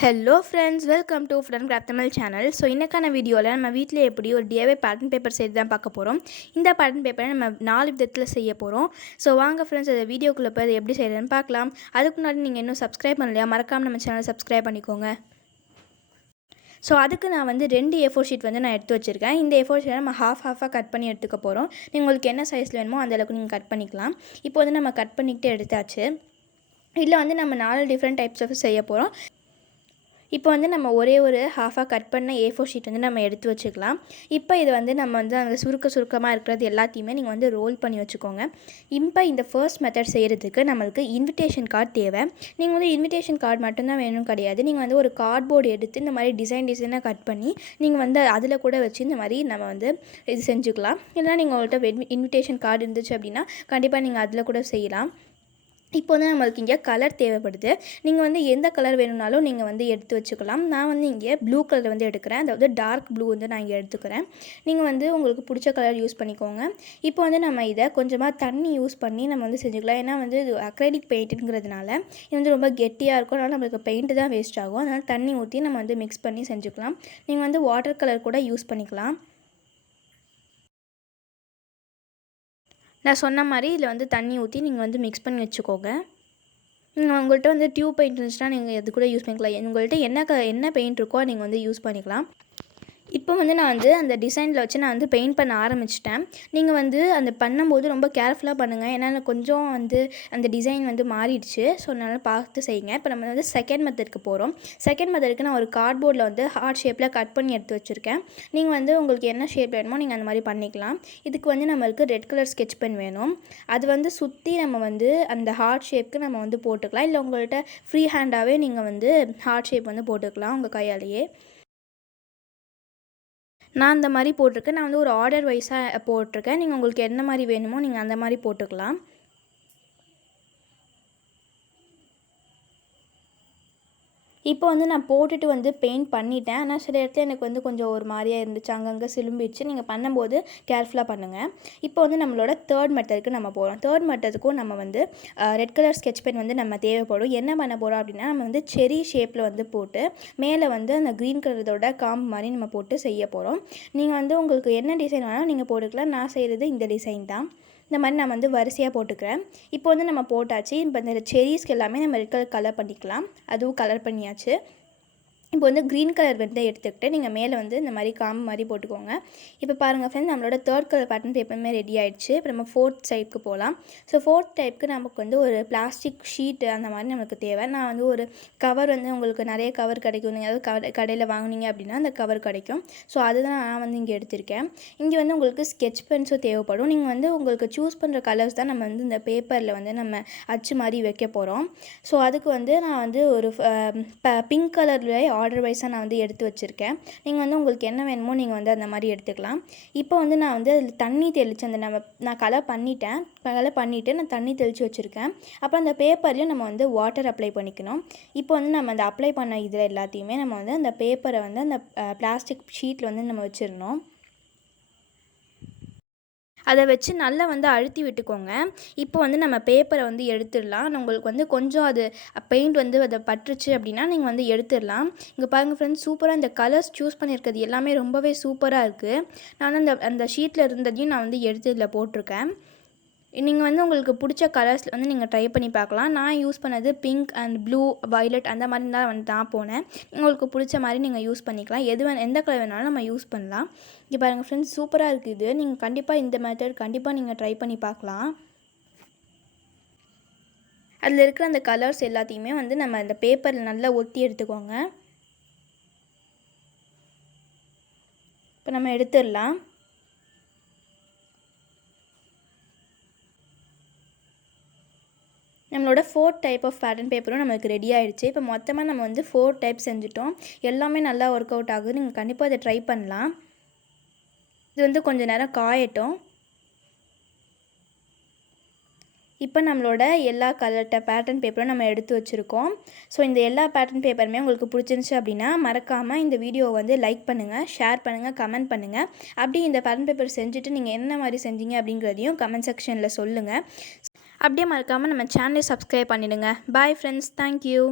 Hello friends, welcome to friend craft Tamil channel. So இன்றைக்கான வீடியோவில் நம்ம வீட்டில் எப்படி ஒரு டிஐஒய் பேட்டர்ன் பேப்பர் செய்து தான் பார்க்க போகிறோம். இந்த பேட்டர்ன் பேப்பரை நம்ம 4 விதத்தில் செய்ய போகிறோம். ஸோ வாங்க ஃப்ரெண்ட்ஸ், அதை வீடியோக்குள்ளே போய் அதை எப்படி செய்கிறதுன்னு பார்க்கலாம். அதுக்கு முன்னாடி நீங்கள் இன்னும் சப்ஸ்கிரைப் பண்ணலையா, மறக்காமல் நம்ம சேனலை சப்ஸ்கிரைப் பண்ணிக்கோங்க. ஸோ அதுக்கு நான் வந்து 2 A4 ஷீட் வந்து நான் எடுத்து வச்சுருக்கேன். இந்த A4 ஷீட்டை நம்ம ஹாஃபாக கட் பண்ணி எடுத்துக்க போகிறோம். உங்களுக்கு என்ன சைஸில் வேணுமோ அந்தளவுக்கு நீங்கள் கட் பண்ணிக்கலாம். இப்போ வந்து நம்ம கட் பண்ணிக்கிட்டு எடுத்தாச்சு. இதில் வந்து நம்ம 4 டிஃப்ரெண்ட் டைப்ஸ் ஆஃப் செய்ய போகிறோம். இப்போ வந்து நம்ம ஒரே ஒரு ஹாஃபாக கட் பண்ண A4 ஷீட் வந்து நம்ம எடுத்து வச்சுக்கலாம். இப்போ இது வந்து நம்ம வந்து அந்த சுருக்கமாக இருக்கிறது எல்லாத்தையுமே நீங்கள் வந்து ரோல் பண்ணி வச்சுக்கோங்க. இப்போ இந்த ஃபர்ஸ்ட் மெத்தட் செய்கிறதுக்கு நம்மளுக்கு இன்விடேஷன் கார்டு தேவை. நீங்கள் வந்து இன்விடேஷன் கார்டு மட்டும்தான் வேணும் கிடையாது. நீங்கள் வந்து ஒரு கார்ட்போர்டு எடுத்து இந்த மாதிரி டிசைனாக கட் பண்ணி நீங்கள் வந்து அதில் கூட வச்சு இந்த மாதிரி நம்ம வந்து இது செஞ்சுக்கலாம். இல்லைனா நீங்கள் உங்கள்கிட்ட இன்விடேஷன் கார்டு இருந்துச்சு அப்படின்னா கண்டிப்பாக நீங்கள் அதில் கூட செய்யலாம். இப்போ வந்து நம்மளுக்கு இங்கே கலர் தேவைப்படுது. நீங்கள் வந்து எந்த கலர் வேணும்னாலும் நீங்கள் வந்து எடுத்து வச்சுக்கலாம். நான் வந்து இங்கே ப்ளூ கலர் வந்து எடுக்கிறேன். அதாவது டார்க் ப்ளூ வந்து நான் இங்கே எடுத்துக்கிறேன். நீங்கள் வந்து உங்களுக்கு பிடிச்ச கலர் யூஸ் பண்ணிக்கோங்க. இப்போ வந்து நம்ம இதை கொஞ்சமாக தண்ணி யூஸ் பண்ணி நம்ம வந்து செஞ்சுக்கலாம். ஏன்னா வந்து இது அக்ரைலிக் பெயிண்ட்டுங்கிறதுனால இது வந்து ரொம்ப கெட்டியாக இருக்கும். அதனால் நம்மளுக்கு பெயிண்ட்டு தான் வேஸ்ட் ஆகும். அதனால் தண்ணி ஊற்றி நம்ம வந்து மிக்ஸ் பண்ணி செஞ்சுக்கலாம். நீங்கள் வந்து வாட்டர் கலர் கூட யூஸ் பண்ணிக்கலாம். நான் சொன்ன மாதிரி இதில் வந்து தண்ணி ஊற்றி நீங்கள் வந்து மிக்ஸ் பண்ணி வச்சுக்கோங்க. உங்கள்கிட்ட வந்து டியூப் பெயிண்ட் இருந்துச்சுன்னா நீங்கள் எது கூட யூஸ் பண்ணிக்கலாம். உங்கள்கிட்ட என்ன பெயிண்ட் இருக்கோ நீங்கள் வந்து யூஸ் பண்ணிக்கலாம். இப்போ வந்து நான் வந்து அந்த டிசைனில் வச்சு நான் வந்து பெயிண்ட் பண்ண ஆரம்பிச்சிட்டேன். நீங்கள் வந்து அந்த பண்ணும்போது ரொம்ப கேர்ஃபுல்லாக பண்ணுங்கள். ஏன்னா கொஞ்சம் வந்து அந்த டிசைன் வந்து மாறிடுச்சு. ஸோ அதனால் பார்த்து செய்யுங்க. இப்போ நம்ம வந்து செகண்ட் மெத்தடுக்கு போகிறோம். செகண்ட் மெத்தடுக்கு நான் ஒரு கார்ட்போர்டில் வந்து ஹார்ட் ஷேப்பில் கட் பண்ணி எடுத்து வச்சுருக்கேன். நீங்கள் வந்து உங்களுக்கு என்ன ஷேப் வேணுமோ நீங்கள் அந்த மாதிரி பண்ணிக்கலாம். இதுக்கு வந்து நம்மளுக்கு ரெட் கலர் ஸ்கெட்ச் பென் வேணும். அது வந்து சுற்றி நம்ம வந்து அந்த ஹார்ட் ஷேப்புக்கு நம்ம வந்து போட்டுக்கலாம். இல்லை உங்கள்கிட்ட ஃப்ரீ ஹேண்டாகவே நீங்கள் வந்து ஹார்ட் ஷேப் வந்து போட்டுக்கலாம் உங்கள் கையாலேயே. நான் அந்த மாதிரி போட்டிருக்கேன். நான் வந்து ஒரு ஆர்டர் வைஸாக போட்டிருக்கேன். நீங்கள் உங்களுக்கு என்ன மாதிரி வேணுமோ நீங்கள் அந்த மாதிரி போட்டுக்கலாம். இப்போ வந்து நான் போட்டுட்டு வந்து பெயிண்ட் பண்ணிட்டேன். ஆனால் சில இடத்துல எனக்கு வந்து கொஞ்சம் ஒரு மாதிரியாக இருந்துச்சு, அங்கங்கே சிலும்பிடுச்சு. நீங்கள் பண்ணும்போது கேர்ஃபுல்லாக பண்ணுங்கள். இப்போ வந்து நம்மளோட தேர்ட் மெத்தடுக்கு நம்ம போகிறோம். தேர்ட் மெத்தடுக்கும் நம்ம வந்து ரெட் கலர் ஸ்கெட்ச் பென் வந்து நம்ம தேவைப்படும். என்ன பண்ண போகிறோம் அப்படின்னா, நம்ம வந்து செரி ஷேப்பில் வந்து போட்டு மேலே வந்து அந்த க்ரீன் கலரோட காம்பு மாதிரி நம்ம போட்டு செய்ய போகிறோம். நீங்கள் வந்து உங்களுக்கு என்ன டிசைன் வேணாலும் நீங்கள் போட்டுக்கலாம். நான் செய்கிறது இந்த டிசைன் தான். இந்த மாதிரி நான் வந்து வரிசையாக போட்டுக்கிறேன். இப்போ வந்து நம்ம போட்டாச்சு. இப்போ இந்த செரீஸ்க்கு எல்லாமே நம்ம ரெட் கலர் பண்ணிக்கலாம். அதுவும் கலர் பண்ணியாச்சு. இப்போ வந்து க்ரீன் கலர் வந்து எடுத்துக்கிட்டு நீங்கள் மேலே வந்து இந்த மாதிரி காம்பு மாதிரி போட்டுக்கோங்க. இப்போ பாருங்கள் ஃப்ரெண்ட்ஸ், நம்மளோட தேர்ட் கலர் பேட்டர்ன் பேப்பருமே ரெடி ஆகிடுச்சு. இப்போ நம்ம ஃபோர்த் டைப்புக்கு போகலாம். ஸோ ஃபோர்த் டைப்புக்கு நமக்கு வந்து ஒரு பிளாஸ்டிக் ஷீட்டு அந்த மாதிரி நமக்கு தேவை. நான் வந்து ஒரு கவர் வந்து உங்களுக்கு நிறைய கவர் கிடைக்கும். நீங்கள் ஏதாவது கடையில் வாங்கினீங்க அப்படின்னா அந்த கவர் கிடைக்கும். ஸோ அதுதான் நான் வந்து இங்கே எடுத்திருக்கேன். இங்கே வந்து உங்களுக்கு ஸ்கெட்ச் பென்ஸும் தேவைப்படும். நீங்கள் வந்து உங்களுக்கு சூஸ் பண்ணுற கலர்ஸ் தான் நம்ம வந்து இந்த பேப்பரில் வந்து நம்ம அச்சு மாதிரி வைக்க போகிறோம். ஸோ அதுக்கு வந்து நான் வந்து ஒரு பிங்க் கலர்லேயே ஆர்டர் வைஸாக நான் வந்து எடுத்து வச்சுருக்கேன். நீங்கள் வந்து உங்களுக்கு என்ன வேணுமோ நீங்கள் வந்து அந்த மாதிரி எடுத்துக்கலாம். இப்போ வந்து நான் வந்து அதில் தண்ணி தெளித்து நான் கலர் பண்ணிவிட்டு நான் தண்ணி தெளித்து வச்சுருக்கேன். அப்புறம் அந்த பேப்பர்லேயும் நம்ம வந்து வாட்டர் அப்ளை பண்ணிக்கணும். இப்போ வந்து நம்ம அந்த அப்ளை பண்ண இதில் எல்லாத்தையுமே நம்ம வந்து அந்த பேப்பரை வந்து அந்த பிளாஸ்டிக் ஷீட்டில் வந்து நம்ம வச்சிடணும். அதை வச்சு நல்லா வந்து அழுத்தி விட்டுக்கோங்க. இப்போ வந்து நம்ம பேப்பரை வந்து எடுத்துடலாம். உங்களுக்கு வந்து கொஞ்சம் அது பெயிண்ட் வந்து அதை பட்டுருச்சு அப்படின்னா நீங்கள் வந்து எடுத்துடலாம். இங்கே பாருங்கள் ஃப்ரெண்ட்ஸ், சூப்பராக இந்த கலர்ஸ் சூஸ் பண்ணியிருக்கிறது எல்லாமே ரொம்பவே சூப்பராக இருக்குது. நான் வந்து அந்த ஷீட்டில் இருந்ததையும் நான் வந்து எடுத்து இதில் போட்டிருக்கேன். நீங்கள் வந்து உங்களுக்கு பிடிச்ச கலர்ஸில் வந்து நீங்கள் ட்ரை பண்ணி பார்க்கலாம். நான் யூஸ் பண்ணது பிங்க் அண்ட் ப்ளூ, வயலட் அந்த மாதிரி தான் வந்து நான் போனேன். உங்களுக்கு பிடிச்ச மாதிரி நீங்கள் யூஸ் பண்ணிக்கலாம். எந்த கலர் வேணாலும் நம்ம யூஸ் பண்ணலாம். இங்கே பாருங்கள் ஃப்ரெண்ட்ஸ், சூப்பராக இருக்குது. நீங்கள் கண்டிப்பாக இந்த மெத்தட் கண்டிப்பாக நீங்கள் ட்ரை பண்ணி பார்க்கலாம். அதில் இருக்கிற அந்த கலர்ஸ் எல்லாத்தையுமே வந்து நம்ம அந்த பேப்பரில் நல்லா ஒட்டி எடுத்துக்கோங்க. இப்போ நம்ம எடுத்துடலாம். நம்மளோட 4 டைப் ஆஃப் பேட்டர்ன் பேப்பரும் நமக்கு ரெடி ஆகிடுச்சு. இப்போ மொத்தமாக நம்ம வந்து 4 டைப் செஞ்சுட்டோம். எல்லாமே நல்லா ஒர்க் அவுட் ஆகுது. நீங்கள் கண்டிப்பாக அதை ட்ரை பண்ணலாம். இது வந்து கொஞ்சம் நேரம் காயட்டும். இப்போ நம்மளோட எல்லா பேட்டர்ன் பேப்பரும் நம்ம எடுத்து வச்சுருக்கோம். ஸோ இந்த எல்லா பேட்டர்ன் பேப்பருமே உங்களுக்கு பிடிச்சிருந்துச்சு அப்படின்னா மறக்காமல் இந்த வீடியோவை வந்து லைக் பண்ணுங்கள், ஷேர் பண்ணுங்கள், கமெண்ட் பண்ணுங்கள். அப்படி இந்த பேட்டர்ன் பேப்பர் செஞ்சுட்டு நீங்கள் என்ன மாதிரி செஞ்சீங்க அப்படிங்கிறதையும் கமெண்ட் செக்ஷனில் சொல்லுங்கள். அப்படியே மறக்காமல் நம்ம சேனலை சப்ஸ்கிரைப் பண்ணிவிடுங்க. Bye friends, thank you.